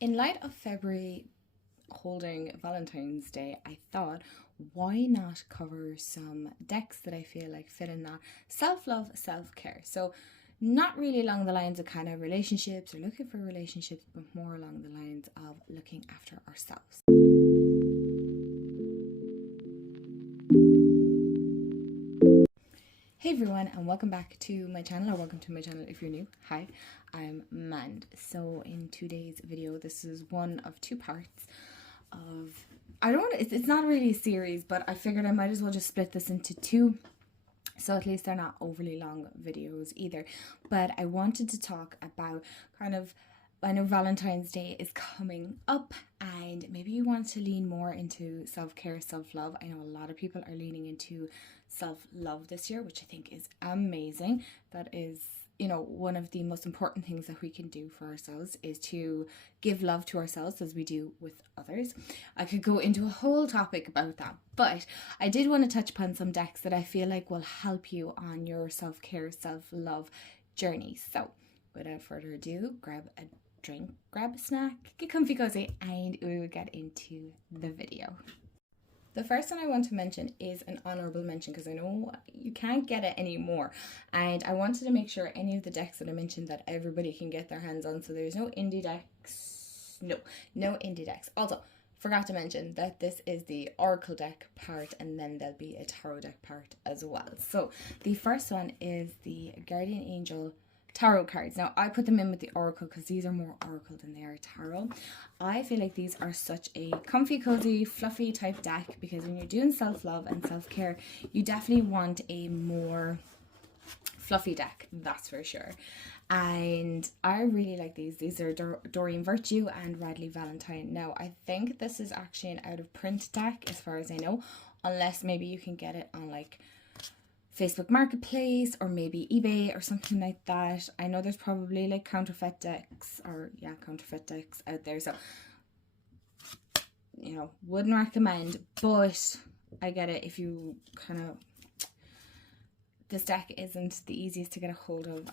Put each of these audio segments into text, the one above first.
In light of February holding Valentine's Day, I thought, why not cover some decks that I feel like fit in that self-love, self-care. So not really along the lines of kind of relationships or looking for relationships, but more along the lines of looking after ourselves. Hey everyone, and welcome back to my channel, or welcome to my channel if you're new. Hi, I'm Mand. So in today's video, this is one of two parts of, it's not really a series, but I figured I might as well just split this into two, so at least they're not overly long videos either. But I wanted to talk about I know Valentine's Day is coming up, and maybe you want to lean more into self-care, self-love. I know a lot of people are leaning into self-love this year, which I think is amazing. That is, one of the most important things that we can do for ourselves is to give love to ourselves as we do with others. I could go into a whole topic about that, but I did want to touch upon some decks that I feel like will help you on your self-care, self-love journey. So without further ado, grab a drink, grab a snack, get comfy cozy, and we will get into the video. The first one I want to mention is an honourable mention, because I know you can't get it anymore, and I wanted to make sure any of the decks that I mentioned that everybody can get their hands on, so there's no indie decks, no indie decks. Also, forgot to mention that this is the Oracle deck part, and then there'll be a Tarot deck part as well. So the first one is the Guardian Angel Tarot cards. Now, I put them in with the Oracle because these are more Oracle than they are Tarot. I feel like these are such a comfy, cozy, fluffy type deck, because when you're doing self-love and self-care, you definitely want a more fluffy deck, that's for sure. And I really like these. These are Dorren Virtue and Radleigh Valentine. Now, I think this is actually an out of print deck as far as I know, unless maybe you can get it on like Facebook Marketplace or maybe eBay or something like that. I know there's probably like counterfeit decks out there, so wouldn't recommend, but I get it if you this deck isn't the easiest to get a hold of.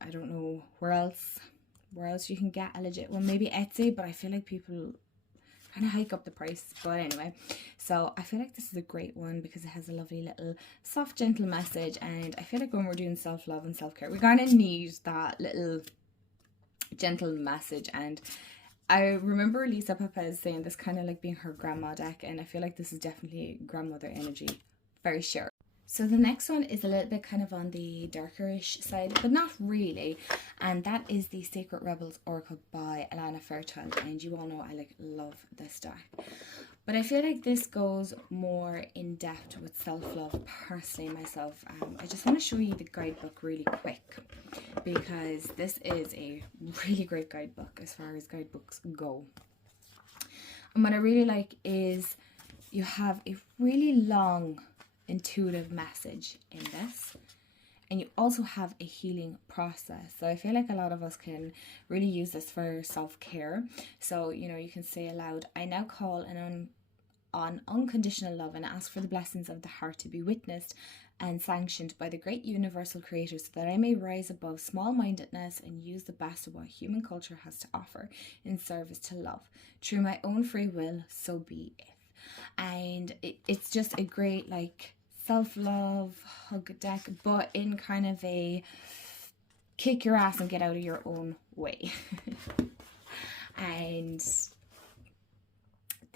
I don't know where else you can get a legit one. Maybe Etsy, but I feel like people kind of hike up the price. But anyway, so I feel like this is a great one because it has a lovely little soft, gentle message, and I feel like when we're doing self-love and self-care, we kind of need that little gentle message. And I remember Lisa Pepez saying this kind of like being her grandma deck, and I feel like this is definitely grandmother energy for sure. So the next one is a little bit kind of on the darkerish side, but not really, and that is the Sacred Rebels Oracle by Alana Fairchild, and you all know I love this deck. But I feel like this goes more in depth with self-love personally myself. I just want to show you the guidebook really quick, because this is a really great guidebook as far as guidebooks go. And what I really like is you have a really long intuitive message in this, and you also have a healing process. So I feel like a lot of us can really use this for self-care. So you can say aloud, I now call on unconditional love and ask for the blessings of the heart to be witnessed and sanctioned by the great universal creator, so that I may rise above small-mindedness and use the best of what human culture has to offer in service to love. Through my own free will, so be it. And it's just a great self-love hug deck, but in kind of a kick your ass and get out of your own way. And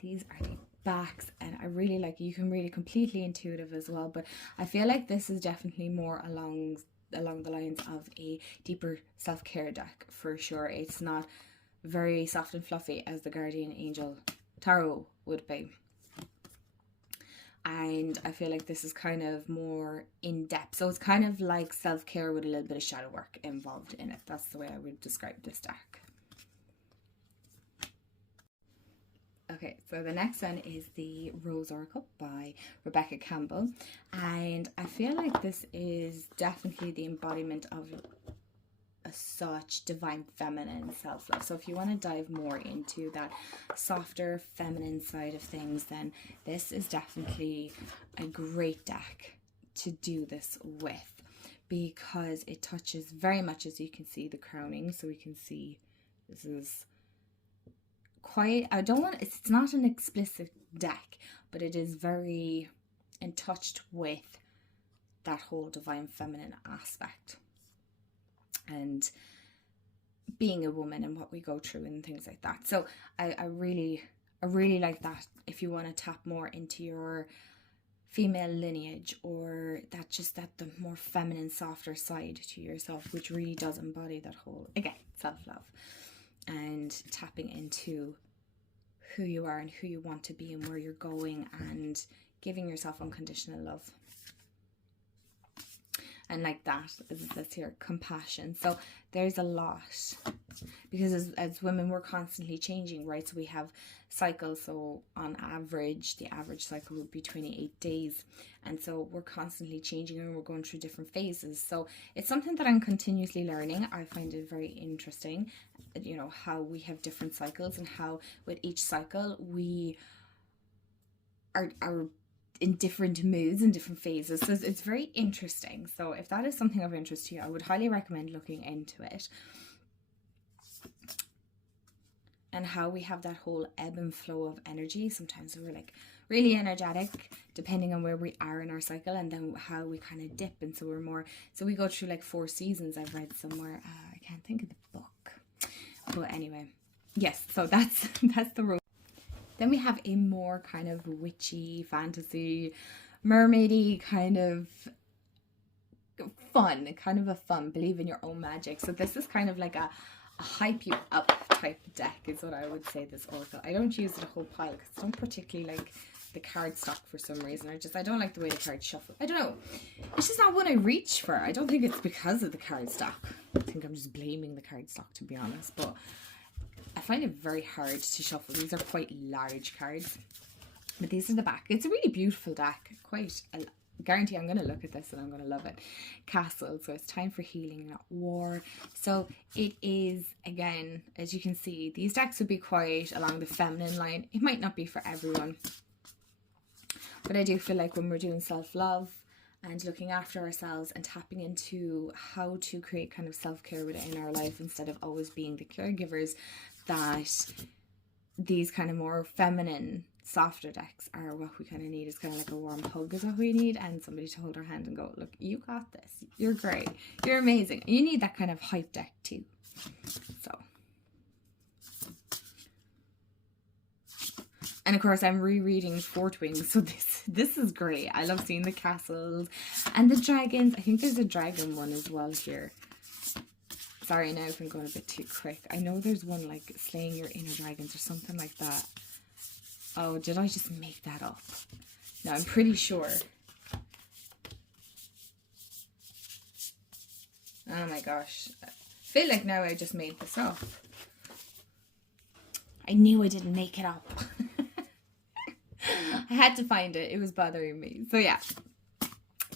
these are the backs, and I really like it. You can read it completely intuitive as well, but I feel like this is definitely more along the lines of a deeper self-care deck for sure. It's not very soft and fluffy as the Guardian Angel Tarot would be. And I feel like this is kind of more in depth. So it's kind of like self-care with a little bit of shadow work involved in it. That's the way I would describe this deck. Okay, so the next one is the Rose Oracle by Rebecca Campbell. And I feel like this is definitely the embodiment of such divine feminine self-love. So if you want to dive more into that softer feminine side of things, then this is definitely a great deck to do this with, because it touches very much, as you can see, the crowning. So we can see this is quite, I don't want, it's not an explicit deck, but it is very in touch with that whole divine feminine aspect and being a woman and what we go through and things like that. So I really like that if you want to tap more into your female lineage, or that the more feminine, softer side to yourself, which really does embody that whole, again, self-love and tapping into who you are and who you want to be and where you're going, and giving yourself unconditional love. And like that, as it says here, compassion. So there's a lot, because as women, we're constantly changing, right? So we have cycles. So on average, the average cycle would be 28 days. And so we're constantly changing and we're going through different phases. So it's something that I'm continuously learning. I find it very interesting, you know, how we have different cycles and how with each cycle we are in different moods and different phases. So it's very interesting. So if that is something of interest to you, I would highly recommend looking into it. And how we have that whole ebb and flow of energy. Sometimes we're like really energetic depending on where we are in our cycle, and then how we kind of dip, and so we're more, so we go through like 4 seasons. I've read somewhere, I can't think of the book, but anyway, yes, so that's the rule. Then we have a more kind of witchy, fantasy, mermaidy kind of fun, a fun, believe in your own magic. So this is kind of like a hype you up type deck is what I would say, this oracle. I don't use it a whole pile because I don't particularly like the card stock for some reason. I don't like the way the cards shuffle. I don't know. It's just not one I reach for. I don't think it's because of the card stock. I think I'm just blaming the card stock, to be honest. But I find it very hard to shuffle. These are quite large cards. But these are the back. It's a really beautiful deck. I guarantee I'm going to look at this and I'm going to love it. Castle. So it's time for healing, not war. So it is, again, as you can see, these decks would be quite along the feminine line. It might not be for everyone. But I do feel like when we're doing self-love and looking after ourselves and tapping into how to create kind of self-care within our life instead of always being the caregivers, that these kind of more feminine, softer decks are what we kind of need. Is kind of like a warm hug is what we need, and somebody to hold our hand and go, look, you got this, you're great, you're amazing. You need that kind of hype deck too. So, and of course I'm rereading Fort Wings, so this is great. I love seeing the castles and the dragons. I think there's a dragon one as well here. Sorry, now if I'm going a bit too quick. I know there's one like slaying your inner dragons or something like that. Oh, did I just make that up? No, I'm pretty sure. Oh my gosh. I feel like now I just made this up. I knew I didn't make it up. I had to find it. It was bothering me. So yeah,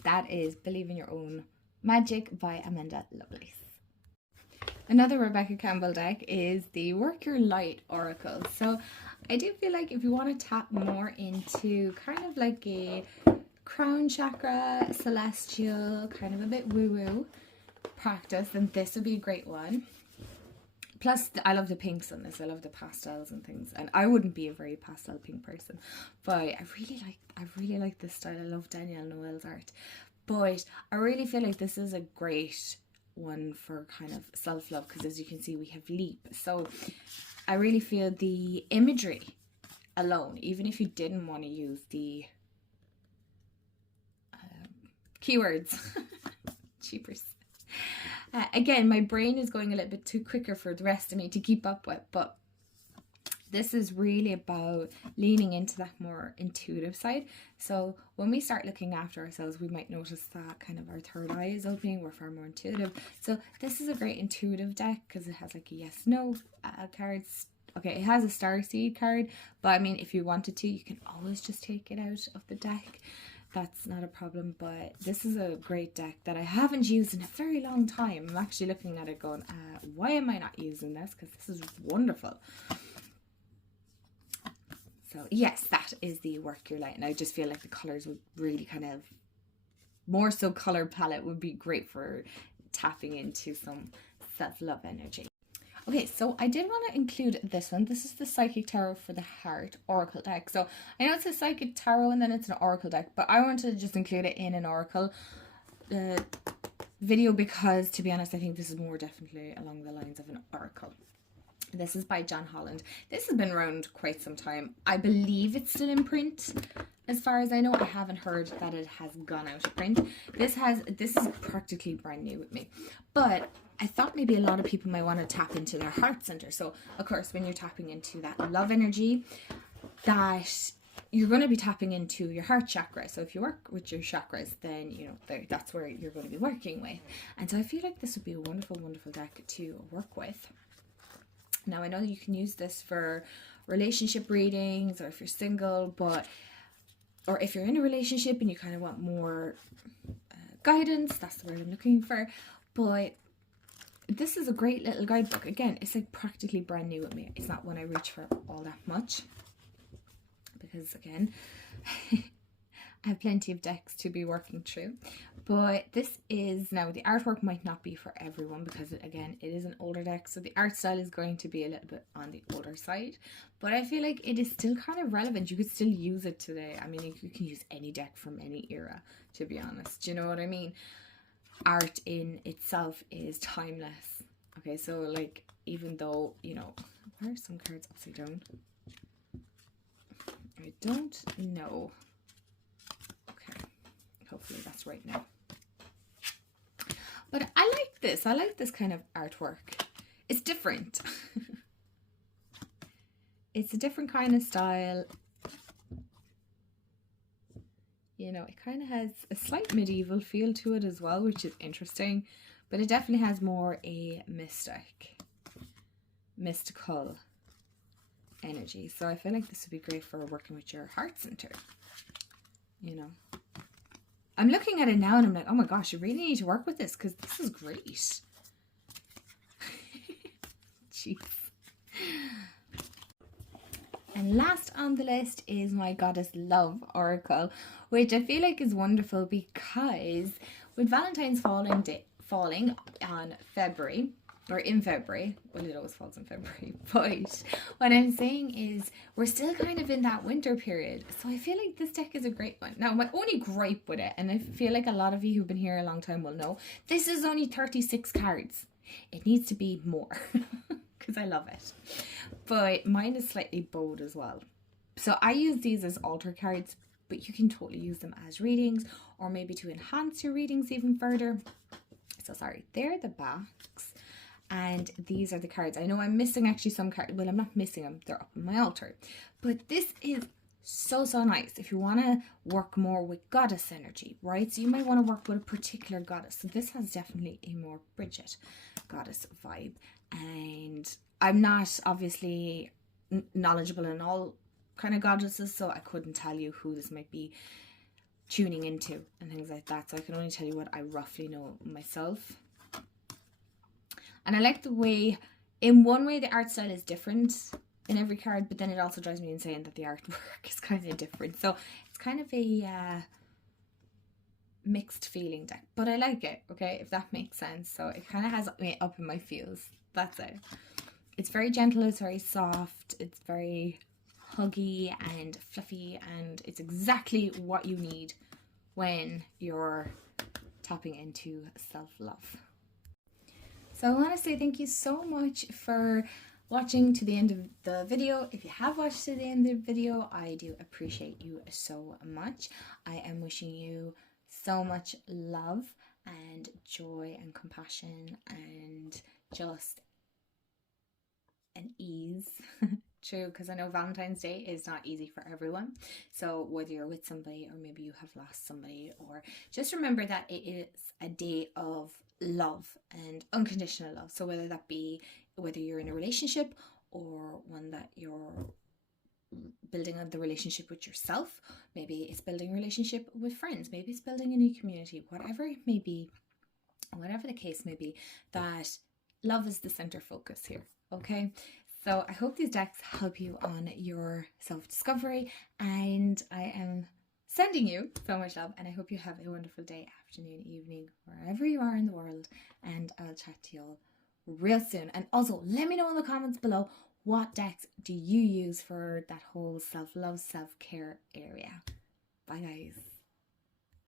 that is Believe in Your Own Magic by Amanda Lovelace. Another Rebecca Campbell deck is the Work Your Light Oracle. So I do feel like if you want to tap more into kind of like a crown chakra, celestial, kind of a bit woo-woo practice, then this would be a great one. Plus, I love the pinks on this. I love the pastels and things. And I wouldn't be a very pastel pink person, but I really like this style. I love Danielle Noel's art. But I really feel like this is a great one for kind of self-love, because as you can see we have leap. So I really feel the imagery alone, even if you didn't want to use the keywords, cheapers. Again, my brain is going a little bit too quicker for the rest of me to keep up with, but this is really about leaning into that more intuitive side. So when we start looking after ourselves, we might notice that kind of our third eye is opening. We're far more intuitive. So this is a great intuitive deck because it has like a yes, no cards. Okay, it has a starseed card, but I mean, if you wanted to, you can always just take it out of the deck. That's not a problem, but this is a great deck that I haven't used in a very long time. I'm actually looking at it going, why am I not using this? Because this is wonderful. So yes, that is the Work Your Light, and I just feel like the colours would really kind of, more so colour palette would be great for tapping into some self-love energy. Okay, so I did want to include this one. This is the Psychic Tarot for the Heart Oracle deck. So I know it's a Psychic Tarot and then it's an Oracle deck, but I wanted to just include it in an Oracle video because, to be honest, I think this is more definitely along the lines of an Oracle. This is by John Holland. This has been around quite some time. I believe it's still in print. As far as I know, I haven't heard that it has gone out of print. This is practically brand new with me. But I thought maybe a lot of people might want to tap into their heart center. So, of course, when you're tapping into that love energy, that you're going to be tapping into your heart chakra. So if you work with your chakras, then, you know, that's where you're going to be working with. And so I feel like this would be a wonderful, wonderful deck to work with. Now, I know you can use this for relationship readings, or if you're single, or if you're in a relationship and you kind of want more guidance, that's the word I'm looking for. But this is a great little guidebook. Again, it's like practically brand new with me. It's not one I reach for all that much, because again, I have plenty of decks to be working through. But this is, now the artwork might not be for everyone because, again, it is an older deck, so the art style is going to be a little bit on the older side. But I feel like it is still kind of relevant. You could still use it today. I mean, you can use any deck from any era, to be honest. Do you know what I mean? Art in itself is timeless. Okay, so like, even though, you know, where are some cards upside down? I don't know. Okay, hopefully that's right now. But I like this. I like this kind of artwork. It's different. It's a different kind of style. You know, it kind of has a slight medieval feel to it as well, which is interesting. But it definitely has more a mystical energy. So I feel like this would be great for working with your heart center. You know, I'm looking at it now and I'm like, oh my gosh, you really need to work with this because this is great. Jeez. And last on the list is my Goddess Love Oracle, which I feel like is wonderful because with Valentine's falling on February, or in February, well, it always falls in February, but what I'm saying is we're still kind of in that winter period. So I feel like this deck is a great one. Now, my only gripe with it, and I feel like a lot of you who've been here a long time will know, this is only 36 cards. It needs to be more because I love it. But mine is slightly bold as well. So I use these as altar cards, but you can totally use them as readings or maybe to enhance your readings even further. So sorry, they're the backs. And these are the cards. I know I'm missing actually some cards. Well, I'm not missing them. They're up on my altar. But this is so, so nice if you want to work more with goddess energy, right? So you might want to work with a particular goddess. So this has definitely a more Bridget goddess vibe. And I'm not obviously knowledgeable in all kind of goddesses, so I couldn't tell you who this might be tuning into and things like that. So I can only tell you what I roughly know myself. And I like the way, in one way, the art style is different in every card, but then it also drives me insane that the artwork is kind of different. So it's kind of a mixed feeling deck, but I like it, okay, if that makes sense. So it kind of has me up in my feels. That's it. It's very gentle, it's very soft, it's very huggy and fluffy, and it's exactly what you need when you're tapping into self-love. So I want to say thank you so much for watching to the end of the video. If you have watched to the end of the video, I do appreciate you so much. I am wishing you so much love and joy and compassion and just an ease. True, because I know Valentine's Day is not easy for everyone. So whether you're with somebody or maybe you have lost somebody, or just remember that it is a day of love and unconditional love. So whether that be whether you're in a relationship or one that you're building the relationship with yourself, maybe it's building a relationship with friends, maybe it's building a new community, whatever it may be, whatever the case may be, that love is the center focus here. Okay, so I hope these decks help you on your self-discovery, and I am sending you so much love, and I hope you have a wonderful day, afternoon, evening, wherever you are in the world, and I'll chat to you all real soon. And also let me know in the comments below, what decks do you use for that whole self-love, self-care area? Bye guys.